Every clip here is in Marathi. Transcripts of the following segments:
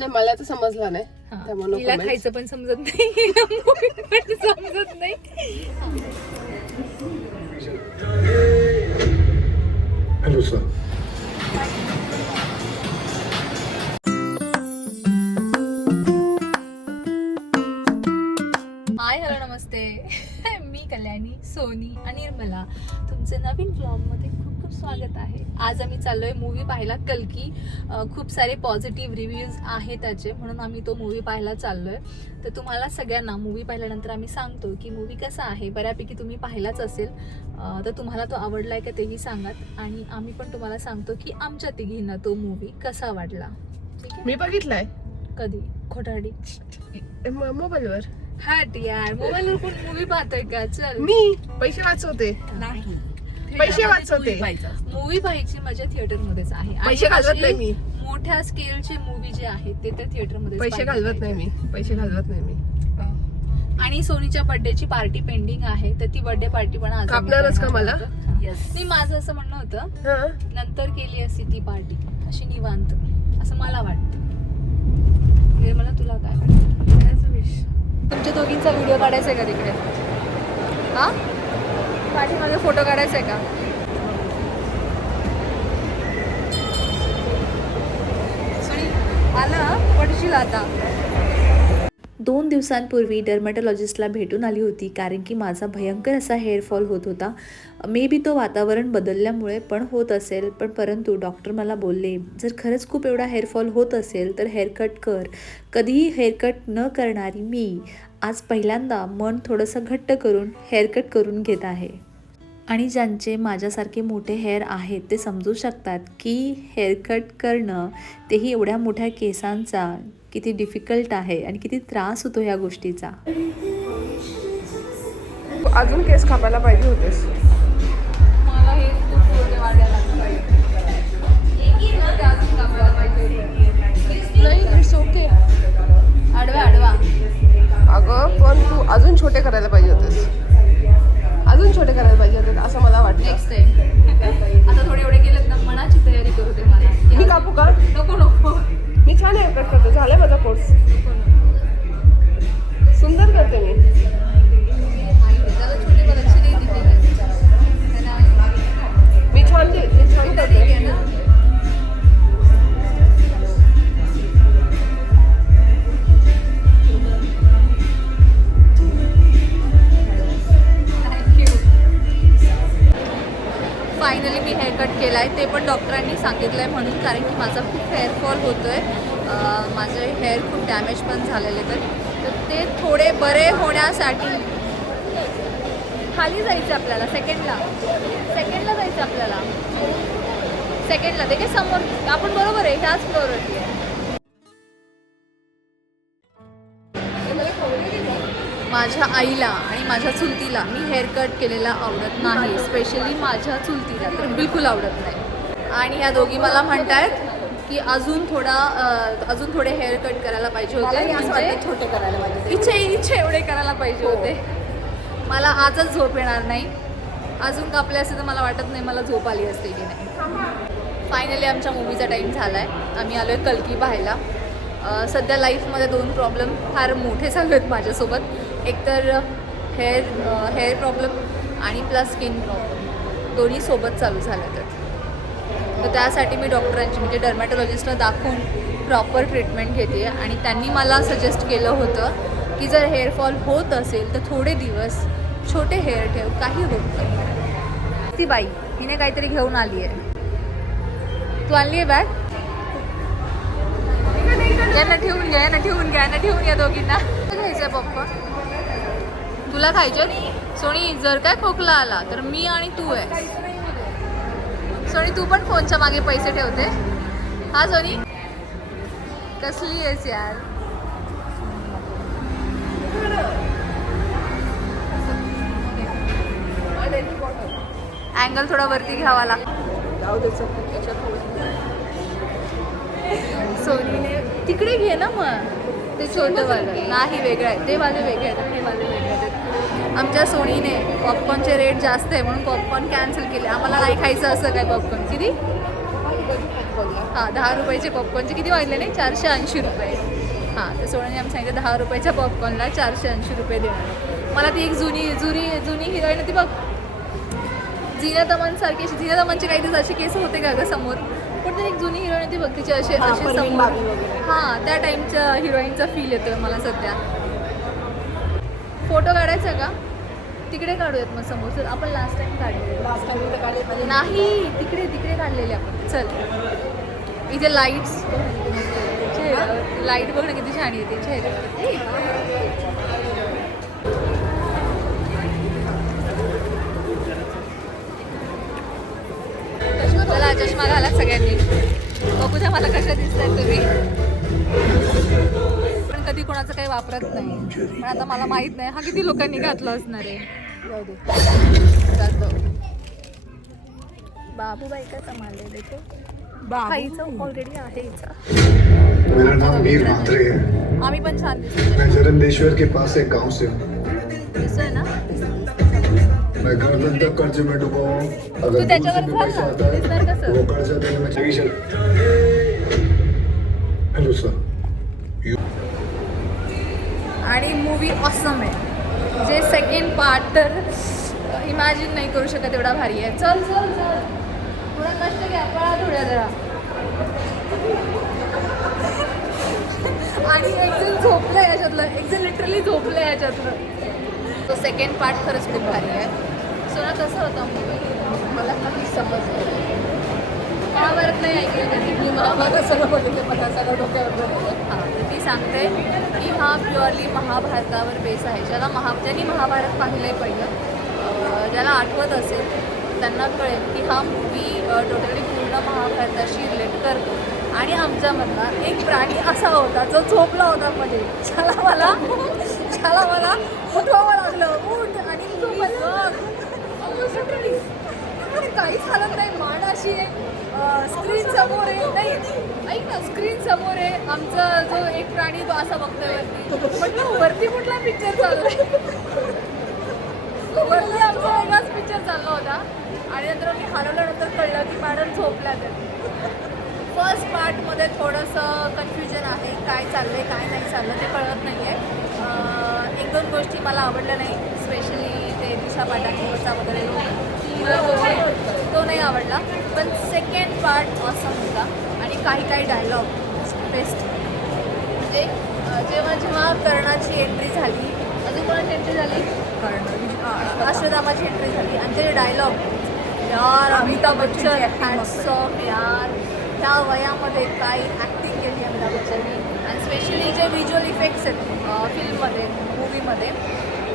नाही मला तर समजलं नाही हा. त्यामुळे तिला खायचं पण समजत नाही movie पण समजत नाही. Hello sir. हाय हॅलो नमस्ते मी कल्याणी, सोनी आणि निर्मला तुमचे नवीन ब्लॉगमध्ये खूप खूप स्वागत आहे. आज आम्ही चाललोय मूवी पाहायला कल्की. खूप सारे पॉझिटिव्ह रिव्ह्यूज आहे त्याचे, म्हणून आम्ही तो मूवी पाहायला चाललोय. तर तुम्हाला सगळ्यांना मूवी पाहिल्यानंतर आम्ही सांगतो की मूवी कसा आहे. बऱ्यापैकी तुम्ही पाहिलाच असेल, तर तुम्हाला तो आवडलाय का तेही सांगात. आणि आम्ही पण तुम्हाला सांगतो की आमच्या तिघींना तो मूवी कसा वाटला. ठीक आहे? मी बघितलाय कधी खोटारडी मोबाईलवर. हट यार, मोबाईलवर कोण मूवी पाहतोय का? चल मी पैसे वाचवते. नाही, पैसे वाचवते. मूवी पाहायची मजा थिएटर मध्येच आहे. आणि पैसे घालवत अशी नाही मी. मोठ्या स्केलचे मूवी जे आहेत ते तर थिएटर मध्ये पैसे घालवत नाही मी. पैसे घालवत नाही मी. आणि सोनीच्या बर्थडेची पार्टी पेंडिंग आहे, तर ती बर्थडे पार्टी पण आज आम्ही कापणारच का करणार मला? आहोत. नाही, माझं असं म्हणणं होतं हा. नंतर केली असती ती पार्टी अशी निवांत, असं मला वाटतं. हे मला तुला काय वाटतं? तुमच्या दोघींचा व्हिडिओ काढायचा आहे का तिकडे? हा, पाठीमागे फोटो काढायचा आहे का? सोनी आलं पडशील आता. 2 दिवसांपूर्वी डर्मॅटॉलॉजिस्टला भेटून आली होती, कारण की माझा भयंकर असा हेअरफॉल होत होता. मे बी तो वातावरण बदलल्यामुळे पण होत असेल, परंतु डॉक्टर मला बोलले जर खरंच खूप एवढा हेअरफॉल होत असेल तर हेअरकट कर. कधीही हेअरकट न करणारी मी आज पहिल्यांदा मन थोडंसं घट्ट करून हेअरकट करून घेत आहे. आणि ज्यांचे माझ्यासारखे मोठे हेअर आहेत ते समजू शकतात की हेअरकट करणं, तेही एवढ्या मोठ्या केसांचा, किती डिफिकल्ट आहे आणि किती त्रास होतो ह्या गोष्टीचा. अजून केस कापायला पाहिजे होतेस. मला हे खूप फोटो वाढायला लागले. अजून कापायला पाहिजे होते. नाही इट्स ओके. आडवा आडवा. अगं पण तू अजून छोटे करायला पाहिजे होतेस. अजून छोटे करायला पाहिजे होते असं मला वाटतं. Next time. आता थोडे एवढे गेलेत ना, मनाची तयारी करू दे मला. मी कापू का? नको नको. मी छान हेअरकट करते. झालाय माझा कोर्स. सुंदर करते मी. त्याला छोटे पर अच्छे नहीं दिखेंगे. मी छान करते. फायनली मी हेअरकट केला आहे, ते पण डॉक्टरांनी सांगितलं आहे म्हणून, कारण की माझा खूप हेअरफॉल होतो आहे. माझे हेअर खूप डॅमेज पण झालेले तर ते थोडे बरे होण्यासाठी खाली जायचं आपल्याला. सेकंडला जायचं आपल्याला. सेकंडला ते काय समोर आपण बरोबर आहे, ह्याच फ्लोअरवरती आहे. माझ्या आईला आणि माझ्या चुलतीला मी हेअरकट केलेला आवडत नाही, स्पेशली माझ्या चुलतीला तर बिलकुल आवडत नाही. आणि ह्या दोघी मला म्हणतायत की अजून थोडे हेअरकट करायला पाहिजे होते, म्हणजे छोटे करायला पाहिजे. इच्छे एवढे करायला पाहिजे होते. मला आजच झोप येणार नाही. अजून कापले असते तर मला वाटत नाही मला झोप आली असते की नाही. फायनली आमच्या मूवीचा टाईम झाला आहे. आम्ही आलो आहे कल्की पाहायला. सध्या लाईफमध्ये 2 प्रॉब्लेम फार मोठे चालू आहेत माझ्यासोबत. एकतर हेअर प्रॉब्लेम आणि प्लस स्किन प्रॉब्लेम, दोन्ही सोबत चालू झाले तर त्यासाठी मी डॉक्टरांची म्हणजे डर्मॅटॉलॉजिस्टला दाखवून प्रॉपर ट्रीटमेंट घेते. आणि त्यांनी मला सजेस्ट केलं होतं की जर हेअरफॉल होत असेल तर थोडे दिवस छोटे हेअर ठेव, काही होत नाही. ती बाई हिने काहीतरी घेऊन आली आहे. तू आणली आहे बॅग? यांना ठेवून घ्या दोघींना. घ्यायचं आहे पॉपकॉर्न. तुला खायचे? सोनी जर काय खोकला आला तर मी आणि तू आहे. सोनी तू पण फोनच्या मागे पैसे ठेवते. हा सोनी कसली आहेस यार. अँगल थोडा वरती घ्यावा लागतो. सोनीने तिकडे घे ना मग. ते छोटं वालं नाही, वेगळं आहे ते. वाले वेगळे आहेत, हे वाले वेगळे आहेत. आमच्या सोनीने पॉपकॉर्नचे रेट जास्त आहे म्हणून पॉपकॉर्न कॅन्सल केले. आम्हाला नाही खायचं असं काय पॉपकॉर्न. किती पॉपकॉर्नला. हां 10 रुपयाचे पॉपकॉर्नचे किती वाजले नाही 480 रुपये. हां तर सोनाने आम्ही सांगितलं 10 रुपयाच्या पॉपकॉर्नला 480 रुपये देणार. मला ती एक जुनी हिरोईन होती बघ, झीनत अमनसारखी अशी, झीनत अमनचे काहीतरी असे केस होते का गं समोर, पण ती एक जुनी हिरोईन होती बघ, तिचे असे असे परवीन समोर. बाबी वगैरे. हां त्या टाईमच्या हिरोईनचा फील येतोय मला सध्या. फोटो काढायचा का तिकडे काढूयात मग समोर. चल आपण लास्ट टाइम काढले लास्ट टाइम तर काढले नाही, तिकडे काढलेले आपण. चल इथे लाईट्स चेहऱ्यावर लाईट बघ ना किती छान येते चेहऱ्यावर. चला चष्मा घाला सगळ्यांनी, बघू द्या मला कशा दिसताय तुम्ही. पण कधी कोणाचं काही वापरत नाही, पण आता मला माहित नाही हा किती लोकांनी घातला असणार आहे. जाऊ दे. बाबूबाई का संभाळले देखो, बाबू. खाईचं ऑलरेडी आहे हिचा. मेरा नाम मीर म्हात्रे है. आम्ही पण छान दिसतो. मैं जरंदेश्वर के पास एक गांव से हूँ. दिसतोय ना. मैं गर्दन तक कर्ज में डूबा हूँ. तू अगर दूर से त्याच्यावर भी घाल पैसा ना, आता है दिसणार तो कसं. वो कर्जा देने में चली. Hello sir. आणि मूवी ऑसम आहे. जे सेकंड पार्ट तर इमॅजिन नाही करू शकत एवढा भारी आहे. चल चल चल थोडा कष्ट घ्या, पळा थोड्या जरा. आणि एक जण झोपलं याच्यातलं, एक जण लिटरली झोपलं याच्यातलं. तो सेकंड पार्ट खरंच खूप भारी आहे. सोना कसं होता मूवी? मला काही समजलं महाभारत नाही ऐकलं कधी. मी महाभारत सगळं बघितलं, पण हा सगळं डोक्यावर हां तर ती सांगते की हा प्युअरली महाभारतावर बेस आहे. ज्यांनी महाभारत पाहिलं आहे पहिलं, ज्याला आठवत असेल त्यांना कळेल की हा मूवी टोटली पूर्ण महाभारताशी रिलेट करतो. आणि आमच्यामधला एक प्राणी असा होता जो झोपला होता मध्ये, ज्याला मला उठवावं लागलं, उठ आणि काहीच हालत नाही. मान अशी स्क्रीन समोर आहे, नाही ऐक ना, स्क्रीन समोर आहे. आमचा जो एक प्राणी तो असा बघतोय वरती. म्हटलं वरती कुठला पिक्चर चाललाय, वरती आमचा वेगळाच पिक्चर चालला होता. आणि नंतर मी हरवल्यानंतर कळलं की मॅडम झोपल्या आहेत. फर्स्ट पार्टमध्ये थोडंसं कन्फ्युजन आहे, काय चाललं आहे काय नाही चाललं ते कळत नाही आहे. एक दोन गोष्टी मला आवडल्या नाही, स्पेशली ते दिशा पाटाणीवरचा वगैरे तो नाही आवडला. पण सेकंड पार्ट ऑसम होता. आणि काही डायलॉग बेस्ट. म्हणजे जेव्हा कर्णाची एंट्री झाली, अजून कोणाची एंट्री झाली, अश्वत्थामाची एंट्री झाली, आणि ते डायलॉग यार अमिताभ बच्चन हॅट्स ऑफ यार. त्या वयामध्ये काय ॲक्टिंग केली अमिताभ बच्चननी. आणि स्पेशली जे व्हिज्युअल इफेक्ट्स आहेत फिल्ममध्ये मूवीमध्ये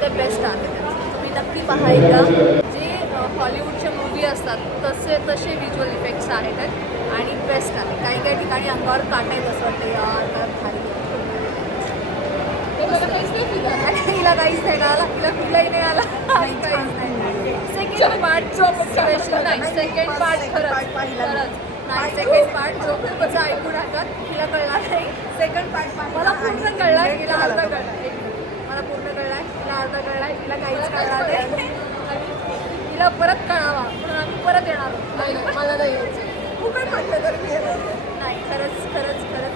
ते बेस्ट आहेत. तुम्ही नक्की पहा एकदा. जे हॉलिवूडचे मूवी असतात तसे व्हिज्युअल इफेक्ट्स आहेत आणि बेस्ट आहे. काही ठिकाणी अंगावर काटा येत असं वाटतं यार भारी. हिला काहीच नाही आला, हिला कुठलाही नाही आला, काहीच नाही. सेकंड पार्ट स्पेशल नाही, सेकंड पार्ट खरंच नाही. सेकंड पार्ट तिचं ऐकू टाकत, हिला कळणार नाही. सेकंड पार्ट मला पूर्ण कळलाय, हिला अर्धा कळलाय. मला पूर्ण कळलाय, हिला अर्धा कळलाय, हिला काहीच कळणार नाही. हिला परत कळावा म्हणून आम्ही परत येणार. मला नाही यायचं. तू काय म्हटलं तर नाही. खरंच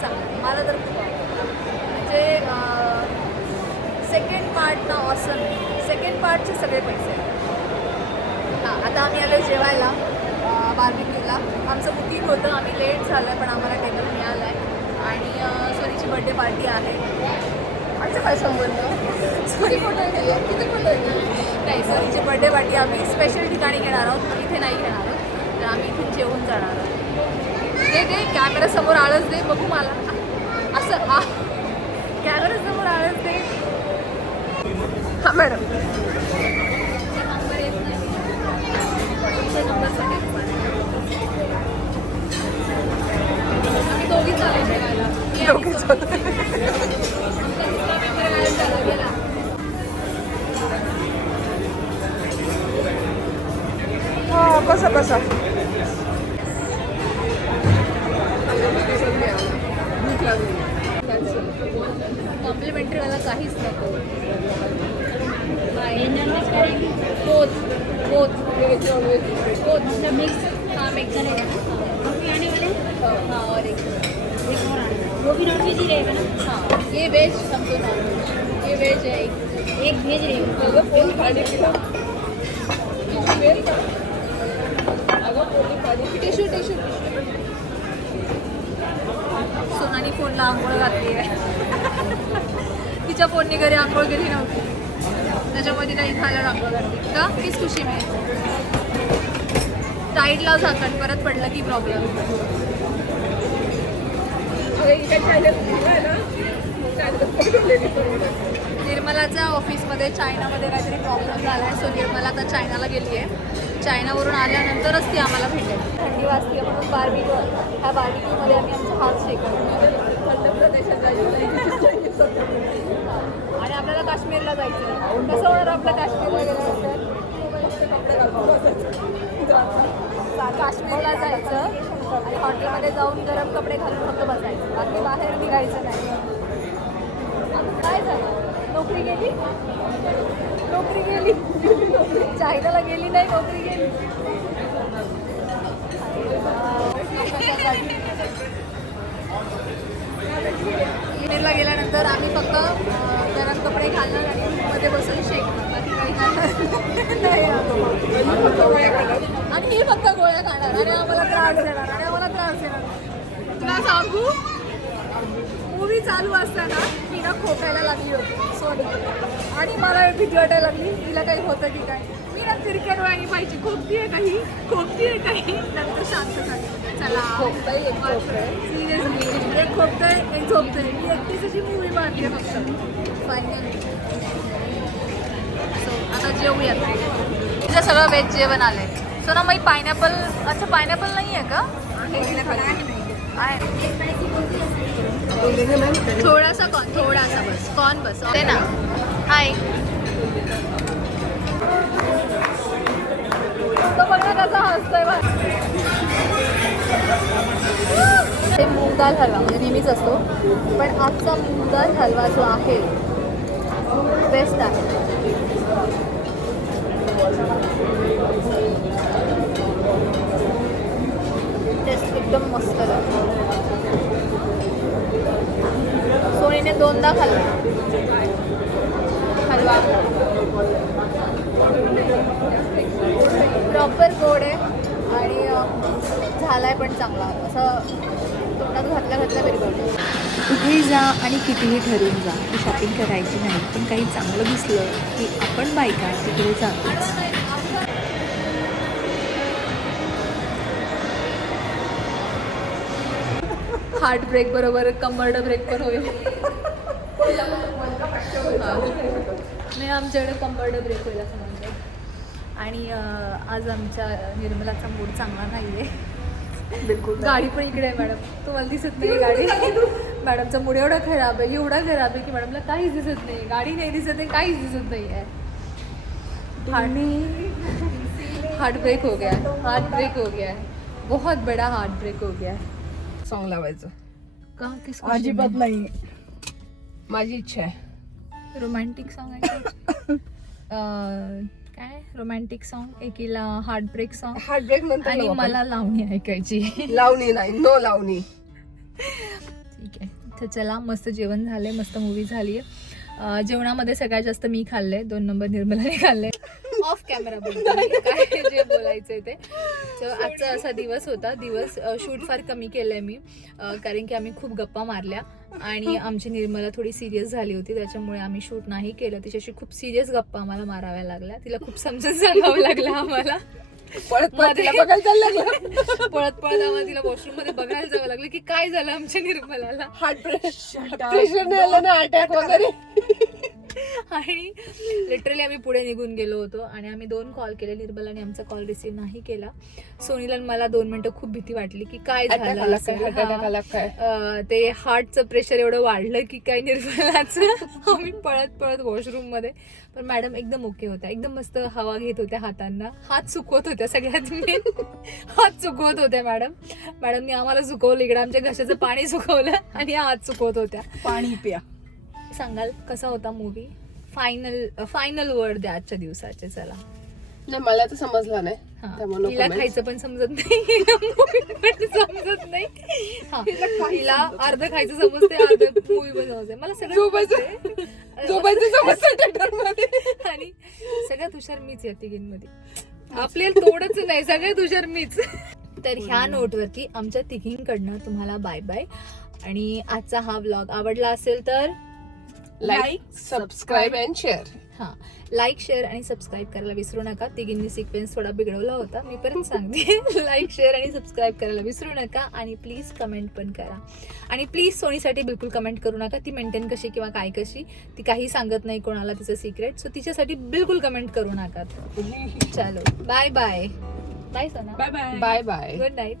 चांगलं, मला तर खूप आवडलं. म्हणजे सेकंड पार्ट ना ऑसम. सेकंड पार्टचे सगळे पैसे. हां आता आम्ही आलो जेवायला बार्बिक्यूला. आमचं बुकिंग होतं, आम्ही लेट झालं आहे पण आम्हाला टेबल मिळालं आहे. आणि सोनीची बड्डे पार्टी आहे. आमचं काय संबंध? किती फोटो नाही, सोनीची बड्डे पार्टी आम्ही स्पेशल ठिकाणी घेणार आहोत, पण इथे नाही घेणार आहोत. तर आम्ही इथे जेवून जाणार आहोत. ते कॅमेरा समोर आळस दे बघू मला असं. कॅमेरा समोर आळस दे. हां मॅडम. नंबर येत नाही. नंबरसाठी आम्ही दोघीच आलो जेवायला. हां कसं कॉम्प्लिमेंटरी मला काहीच नको. Both mix. हां मिक्स झाले. और एक एक और आना, वो भी नॉन वेज ही रहेगा ना। हाँ ये वेज, समझो नॉन वेज। ये वेज है एक वेज रहेगा। टिश्यू टिश्यू सोनाली फोनला आंघोळ घातली आहे. तिच्या फोनने घरी आंघोळ केली नव्हती, त्याच्यामुळे तिला इथं आल्यावर आंघोळ घातली का हीच खुशी मिळेल. टाईट लाव झाकण, परत पडलं की प्रॉब्लेम. निर्मलाचा ऑफिसमध्ये चायनामध्ये काहीतरी प्रॉब्लेम झाला आहे, सो निर्मला आता चायनाला गेली आहे. चायनावरून आल्यानंतरच ती आम्हाला भेटेल. थंडी वाजते म्हणून बार्बिक्यू, ह्या बार्बिक्यूमध्ये आम्ही आमचा हात शेकतो. थंड प्रदेशात जायचं आणि आपल्याला काश्मीरला जायचं आहे. कसं होणार आपलं काश्मीरला गेल्यानंतर? काश्मीरला जायचं आणि हॉटेलमध्ये जाऊन गरम कपडे घालून फक्त बसायचं, बाकी बाहेर निघायचं नाही. काय झालं? नोकरी गेली, नोकरी गेली. चायनाला गेली नाही, नोकरी गेली. काश्मीरला गेल्यानंतर आम्ही फक्त गरम कपडे घालणार आणि मध्ये बसून शेकणार, बाकी काही नाही. आणि ही फक्त गोळ्या खाणार आणि आम्हाला त्रास देणार आणि आम्हाला त्रास देणार. तुला सांगू, मूवी चालू असताना मी ना खोकायला लागली होती सॉरी, आणि मला भीती वाटायला लागली तिला काही होतं की काय. मी ना तिरक्या डोळ्यानी पाहिजे खोकतीये काही, खोकतीये काही. नंतर शांत झाली. चला सिरियसली एक खोकतंय एक झोपतंय. मी एकटीच अशी मूवी मारली आहे फक्त फायनली. सो आता जेवूयात. तिचं सगळं व्हेज जेवण आलंय. सो ना मग पायनॅपल, अच्छा पायनॅपल नाही आहे का? आहे थोडासा कॉर्न, थोडासा बस कॉर्न बस ते ना. हाय तो बघा कसा हसतोय बघ. ते मूग दाल हलवा म्हणजे नेहमीच असतो, पण आजचा मूग दाल हलवा जो आहे बेस्ट आहे. टेस्ट एकदम मस्त लागतो. सोनीने 2दा खाल्ला हलवा. प्रॉपर गोड आहे आणि झालाय पण चांगला, असं तोंडात घातल्या विरघळतो. कुठेही जा आणि कितीही ठरवून जा की शॉपिंग करायची नाही, पण काही चांगलं दिसलं की आपण बायका तिकडे जातोच. हार्ट ब्रेक बरोबर कंबर्ड ब्रेक पण होईल. नाही आमच्याकडे कंबर्ड ब्रेक होईल असं म्हणते. आणि आज आमच्या निर्मलाचा मूड चांगला नाही आहे बिलकुल. गाडी पण इकडे आहे मॅडम, तुम्हाला दिसत नाही गाडी. मॅडमचा मूड एवढा खराब आहे, एवढा खराब आहे की मॅडमला काहीच दिसत नाही, गाडी नाही दिसत आहे, काहीच दिसत नाही आहे. हार्ट ब्रेक हो गया, हार्ट ब्रेक हो गया है, बहुत बड़ा हार्ट ब्रेक हो गया है. सॉन्ग लावायचं का किस अजिबात नाही, माझी इच्छा आहे. रोमॅन्टिक सॉन्ग आहे काय रोमॅन्टिक सॉन्ग, एकीला heart break song heart break नंतर आणि लावू आपण. मला लावणी ऐकायची. लावणी नाही, नो लावणी. ठीक आहे, तर चला मस्त जेवण झालंय, मस्त मूवी झाली आहे. जेवणामध्ये सगळ्यात जास्त मी खाल्लंय, 2 नंबर निर्मलाने खाल्ले. ऑफ कॅमेरा बोलतो काय जे बोलायचं ते. तर आजचा असा दिवस होता. शूट फार कमी केलंय मी, कारण की आम्ही खूप गप्पा मारल्या आणि आमची निर्मला थोडी सिरियस झाली होती, त्याच्यामुळे आम्ही शूट नाही केलं. तिच्याशी खूप सिरियस गप्पा आम्हाला माराव्या लागल्या, तिला खूप समजून सांगावं लागलं आम्हाला. पळत बघायला चाललं पळत आम्हाला तिला वॉशरूम मध्ये बघायला जावं लागलं की काय झालं आमच्या निर्मलाला. हार्ट प्रेशर नाही आलं ना, अटॅक वगैरे. आणि लिटरली आम्ही पुढे निघून गेलो होतो आणि आम्ही 2 कॉल केले, निर्मलाने आमचा कॉल रिसीव्ह नाही केला. सोनीला मला 2 मिनिटं खूप भीती वाटली की काय झालं असेल. ते हार्टचं प्रेशर एवढं वाढलं की काय निर्मलाचं. आम्ही पळत वॉशरूम मध्ये, पण मॅडम एकदम ओके होत्या, एकदम मस्त हवा घेत होत्या हातांना, हात चुकवत होत्या, सगळ्यात मेन हात चुकवत होत्या मॅडमनी आम्हाला चुकवलं, इकडे आमच्या घशाचं पाणी चुकवलं आणि हात चुकवत होत्या. पाणी प्या. सांगाल कसा होता मूवी? फायनल वर्ड द्या आजच्या दिवसाचे. चला नाही, मला तर समजलं नाही. त्यामुळे तिला नको खायचं पण समजत नाही movie पण समजत नाही हा, तिला अर्ध खायचं समजते अर्ध मूवी पण समजते मला सगळं झोपायचं समजतं थिएटरमध्ये. आणि सगळ्यात हुशार मीच या तिघींमध्ये आपल्याला तोडच नाही सगळ्यात हुशार मीच. तर ह्या नोटवरती आमच्या तिघींकडनं तुम्हाला बाय बाय. आणि आजचा हा व्लॉग आवडला असेल तर लाईक सबस्क्राईब अँड शेअर. हां, लाईक शेअर आणि सबस्क्राईब करायला विसरू नका. तिघींनी सिक्वेन्स थोडा बिघडवला होता, मी परत सांगते. लाईक शेअर आणि सबस्क्राईब करायला विसरू नका. आणि प्लीज कमेंट पण करा. आणि प्लीज सोनीसाठी बिलकुल कमेंट करू नका. ती मेंटेन कशी किंवा काय कशी ती काही सांगत नाही कोणाला तिचं सिक्रेट. सो तिच्यासाठी बिलकुल कमेंट करू नका. चलो बाय बाय. बाय सोना. Bye bye. Good night.